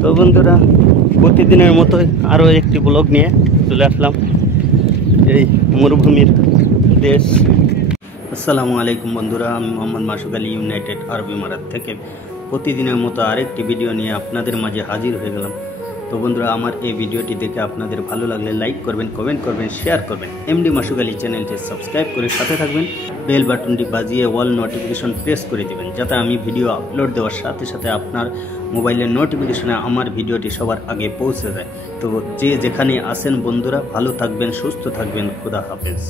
তো বন্ধুরা, প্রতিদিনের মতোই আরও একটি ব্লগ নিয়ে চলে আসলাম এই মরুভূমির দেশ। আসসালামু আলাইকুম বন্ধুরা, আমি মোহাম্মদ মাসুক আলী, ইউনাইটেড আরব এমিরেট থেকে প্রতিদিনের মতো আরেকটি ভিডিও নিয়ে আপনাদের মাঝে হাজির হয়ে গেলাম। তো বন্ধুরা, আমার এই ভিডিওটি দেখে আপনাদের ভালো লাগলে লাইক করবেন, কমেন্ট করবেন, শেয়ার করবেন। এমডি মাসুক আলী চ্যানেলটি সাবস্ক্রাইব করে সাথে থাকবেন। বেল বাটনটি বাজিয়ে অল নোটিফিকেশন প্রেস করে দেবেন, যাতে আমি ভিডিও আপলোড দেওয়ার সাথে সাথে আপনার মোবাইলের নোটিফিকেশনে আমার ভিডিওটি সবার আগে পৌঁছে যায়। তো যে যেখানে আছেন বন্ধুরা, ভালো থাকবেন, সুস্থ থাকবেন। খুদা হাফেজ।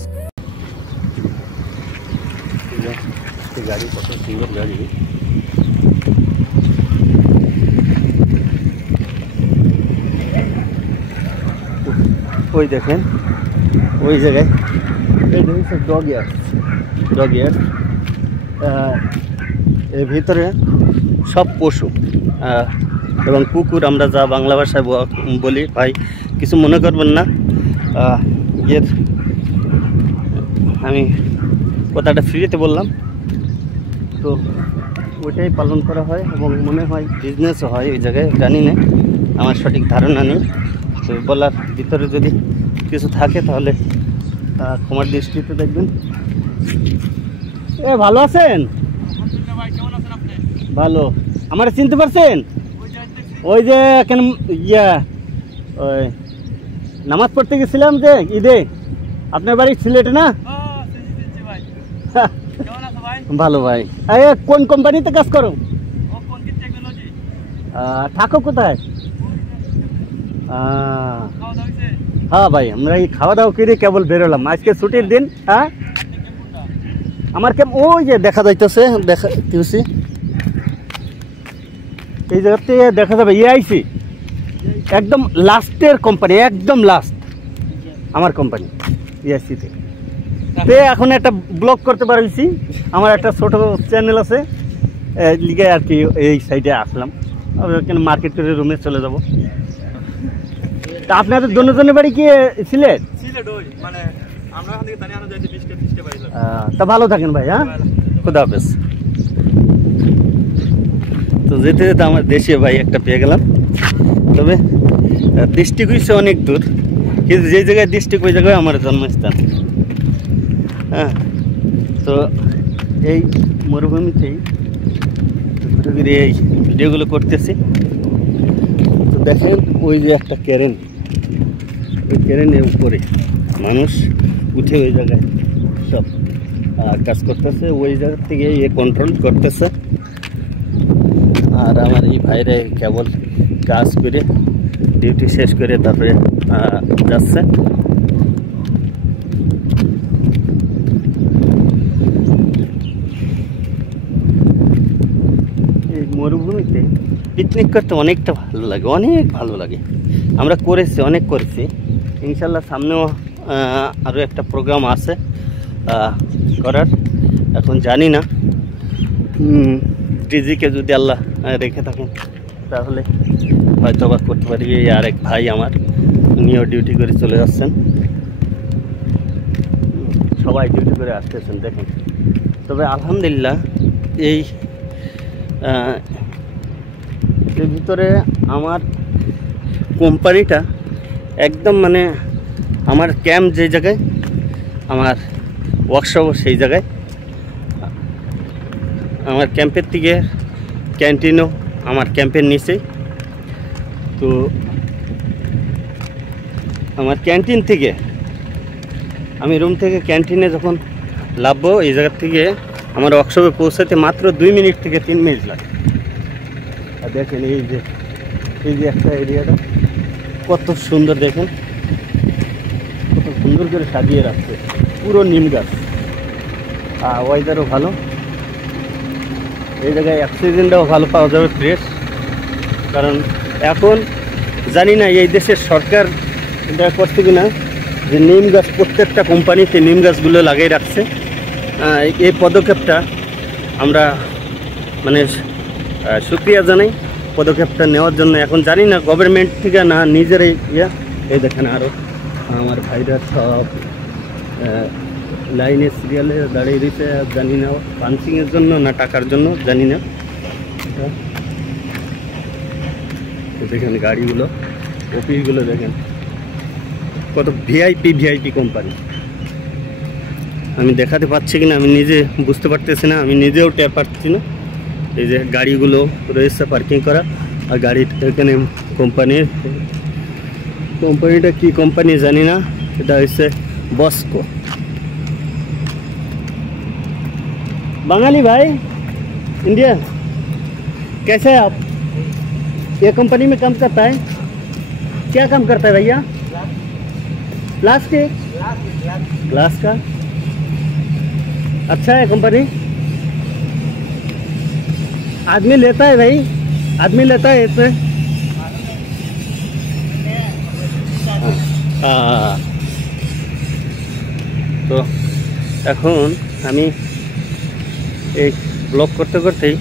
গাড়ি কত সুন্দর গাড়ি। ওই দেখেন, ওই জায়গায় এই হচ্ছে ডগ ইয়ার্ড। এর ভিতরে সব পশু এবং কুকুর, আমরা যা বাংলা ভাষায় বলি, ভাই কিছু মনে করবেন না। এর আমি কথাটা ফ্রিতে বললাম, তো ওইটাই পালন করা হয় এবং মনে হয় বিজনেসও হয় ওই জায়গায়, জানি না, আমার সঠিক ধারণা নেই। তো বলার ভিতরে যদি কিছু থাকে তাহলে তোমার দৃষ্টিতে দেখবেন। ভালো আছেন? ভালো। আমার চিনতে পারছেন? ওই যে কেন ওই নামাজ পড়তে গেছিলাম যে ঈদে, আপনার বাড়ি সিলেটে না? ভালো ভাই। কোন কোম্পানিতে কাজ করো? থাকো কোথায়? হ্যাঁ ভাই, আমরা এই খাওয়া দাওয়া করে কেবল বেরোলাম, আজকে ছুটির দিন। হ্যাঁ, আমার ওই যে দেখা যাইতেছে, দেখছি এই জায়গা থেকে দেখা যাবে EIC, একদম লাস্টের কোম্পানি, একদম লাস্ট আমার কোম্পানি EIC তে এখন একটা ব্লগ করতে পারছি। আমার একটা ছোট চ্যানেল আছে, লিগে আর কি এই সাইডে আসলাম, মার্কেট করে রুমে চলে যাব। তা আপনাদের দুজনের বাড়ি কি সিলেট? তা ভালো থাকেন ভাই। হ্যাঁ, খুদা হাফেজ। তো যেতে যেতে আমার দেশে ভাই একটা পেয়ে গেলাম, তবে ডিস্ট্রিক্ট হয়েছে অনেক দূর, কিন্তু যে জায়গায় ডিস্ট্রিক্ট ওই জায়গায় আমার জন্মস্থান। হ্যাঁ, তো এই মরুভূমিতেই ঘুরে ঘুরে এই ভিডিওগুলো করতেছি। তো দেখেন ওই যে একটা ক্যারেন, ওই ক্যারেনের উপরে মানুষ উঠে ওই জায়গায় সব কাজ করতেছে, ওই জায়গা থেকে এ কন্ট্রোল করতেছে। আর আমার এই ভাইরে কেবল কাজ করে ডিউটি শেষ করে তারপরে যাচ্ছে। এই মরুভূমিতে পিকনিক করতে অনেকটা ভালো লাগে, অনেক ভালো লাগে। আমরা অনেক করেছি। ইনশাল্লাহ সামনেও আরও একটা প্রোগ্রাম আছে করার, এখন জানি না। টিজিকে যদি আল্লাহ রেখে থাকেন তাহলে হয়তো আবার করতে পারি। এই আরেক ভাই আমার, উনিও ডিউটি করে চলে যাচ্ছেন, সবাই ডিউটি করে আসতেছেন দেখেন। তবে আলহামদুলিল্লাহ এই এর ভিতরে আমার কোম্পানিটা একদম, মানে আমার ক্যাম্প যে জায়গায়, আমার ওয়ার্কশপ সেই জায়গায়, আমার ক্যাম্পের থেকে ক্যান্টিনও আমার ক্যাম্পের নিচেই। তো আমার ক্যান্টিন থেকে, আমি রুম থেকে ক্যান্টিনে যখন লাভবো, এই জায়গার থেকে আমার ওয়ার্কশপে পৌঁছাতে মাত্র 2 মিনিট থেকে 3 মিনিট লাগে। আর দেখেন এই যে একটা এরিয়াটা কত সুন্দর, দেখেন কত সুন্দর করে সাজিয়ে রাখছে, পুরো নিম গাছ। ওয়েদারও ভালো, এই জায়গায় অক্সিজেনটাও ভালো পাওয়া যাবে, ফ্রেশ। কারণ এখন জানি না এই দেশের সরকার এটা করছে কিনা, যে নিম গাছ প্রত্যেকটা কোম্পানিতে নিম গাছগুলো লাগিয়ে রাখছে। এই পদক্ষেপটা আমরা মানে শুকরিয়া জানাই পদক্ষেপটা নেওয়ার জন্য। এখন জানি না গভর্নমেন্ট থেকে না নিজেরাই এই দেখেন আরও আমার ভাইরা সব লাইনে সিরিয়ালে দাঁড়িয়ে দিয়েছে, জানি না পাঞ্চিংয়ের জন্য না টাকার জন্য, জানি না। দেখেন গাড়িগুলো, অফিসগুলো দেখেন, কত ভিআইপি কোম্পানি। আমি দেখাতে পাচ্ছি কিনা আমি নিজে বুঝতে পারতেছি না, আমি নিজেও টের পাচ্ছি না। এই যে গাড়িগুলো রয়েছে পার্কিং করা, আর গাড়ি এখানে কোম্পানিটা কি কোম্পানি জানি না, এটা হচ্ছে বস্কো। बंगाली भाई, इंडिया, कैसे हैं आप? ये कंपनी में काम करता है? क्या काम करता है भैया? प्लास्टिक, ग्लास का। अच्छा है कंपनी। आदमी लेता है भाई, आदमी लेता है इससे। तो এখন আমি এই ব্লগ করতে করতেই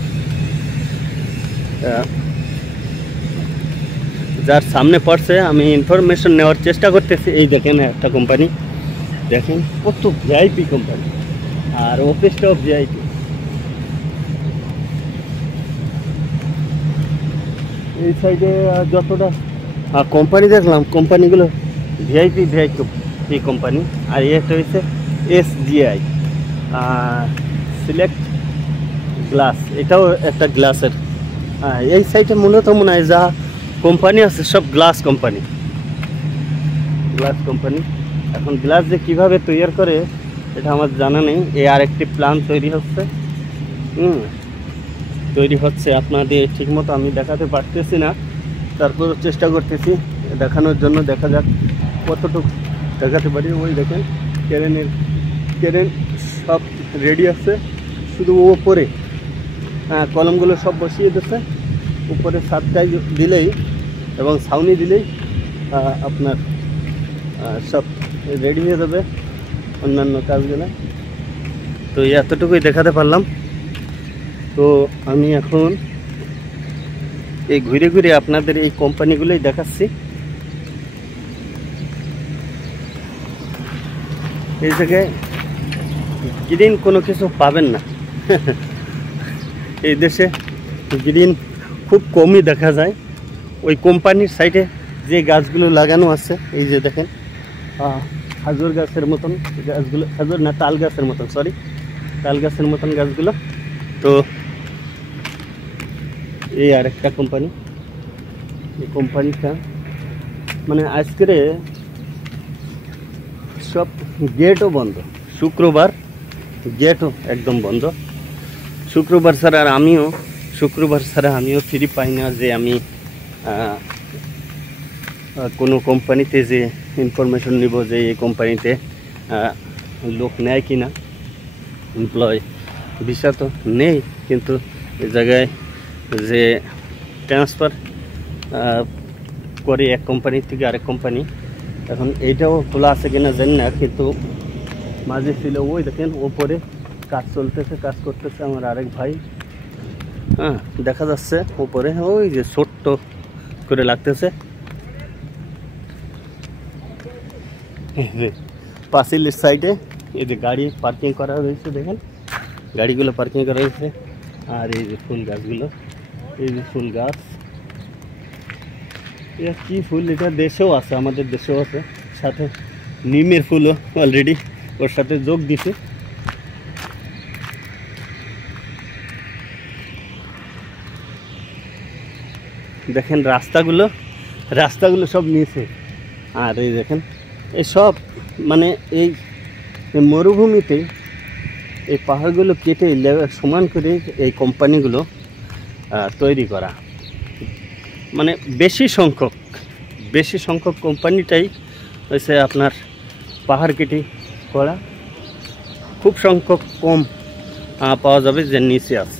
যার সামনে পড়ছে আমি ইনফরমেশন নেওয়ার চেষ্টা করতেছি। এই দেখেন একটা কোম্পানি, দেখেন কত ভিআইপি কোম্পানি, আর অফিসটাও ভিআইপি। এই সাইডে যতটা কোম্পানি দেখলাম, কোম্পানিগুলো ভিআইপি কোম্পানি। আর একটা হচ্ছে SGI সিলেক্ট গ্লাস, এটাও একটা গ্লাসের। এই সাইডে মূলত মনে হয় যা কোম্পানি আছে সব গ্লাস কোম্পানি। এখন গ্লাস যে কীভাবে তৈরি করে এটা আমার জানা নেই। এই আরেকটি প্ল্যান তৈরি হচ্ছে, আপনাদের ঠিকমতো আমি দেখাতে পারতেছি না, তারপর চেষ্টা করতেছি দেখানোর জন্য। দেখা যাক কতটুকু দেখাতে পারি। ওই দেখেন ক্রেন সব রেডি আছে, শুধু ওপরে কলমগুলো সব বসিয়ে দিচ্ছে। উপরে ছাদটাই দিলেই এবং ছাউনি দিলেই আপনার সব রেডি হয়ে যাবে অন্যান্য কাজগুলো। তো এতটুকুই দেখাতে পারলাম। তো আমি এখন এই ঘুরে ঘুরে আপনাদের এই কোম্পানিগুলোই দেখাচ্ছি। এই জায়গায় গ্রিন কোনো কিছু পাবেন না। এই দেশে গ্রিন খুব কমই দেখা যায়। ওই কোম্পানির সাইডে যে গাছগুলো লাগানো আছে, এই যে দেখেন খাজুর গাছের মতন গাছগুলো, খাজুর না তাল গাছের মতন, তাল গাছের মতন গাছগুলো। তো এই আরেকটা কোম্পানি, এই কোম্পানিটা মানে আজকে সব গেটও বন্ধ, শুক্রবার গেটও একদম বন্ধ। শুক্রবার ছাড়া আমিও ফ্রি পাই না যে আমি কোনো কোম্পানিতে যে ইনফরমেশন নিব যে এই কোম্পানিতে লোক নেয় কি না। এমপ্লয় ভিসা তো নেই, কিন্তু এই জায়গায় যে ট্রান্সফার করে এক কোম্পানি থেকে আরেক কোম্পানি, এখন এইটাও খোলা আছে কিনা জানি না, কিন্তু মাঝে ছিল। ওই দেখেন ওপরে কাজ করতেছে আমার আরেক ভাই। দেখা যাচ্ছে উপরে ওই যে ছোট্ট করে লাগতেছে পাঁচিলের সাইডে। এই যে গাড়ি পার্কিং করা রয়েছে, দেখেন গাড়িগুলো পার্কিং করা হয়েছে। আর এই যে ফুল গাছগুলো, এই যে ফুল গাছ, এটা কি ফুল, এটা দেশেও আছে, আমাদের দেশেও আছে। সাথে নিমের ফুলও অলরেডি ওর সাথে যোগ দিছে। দেখেন রাস্তাগুলো সব নিচে। আর এই দেখেন এই সব মানে এই মরুভূমিতে এই পাহাড়গুলো কেটে সমান করে এই কোম্পানিগুলো তৈরি করা। মানে বেশি সংখ্যক কোম্পানিটাই হয়েছে আপনার পাহাড় কেটে করা। খুব সংখ্যক কম পাওয়া যাবে যে নিচে আছে।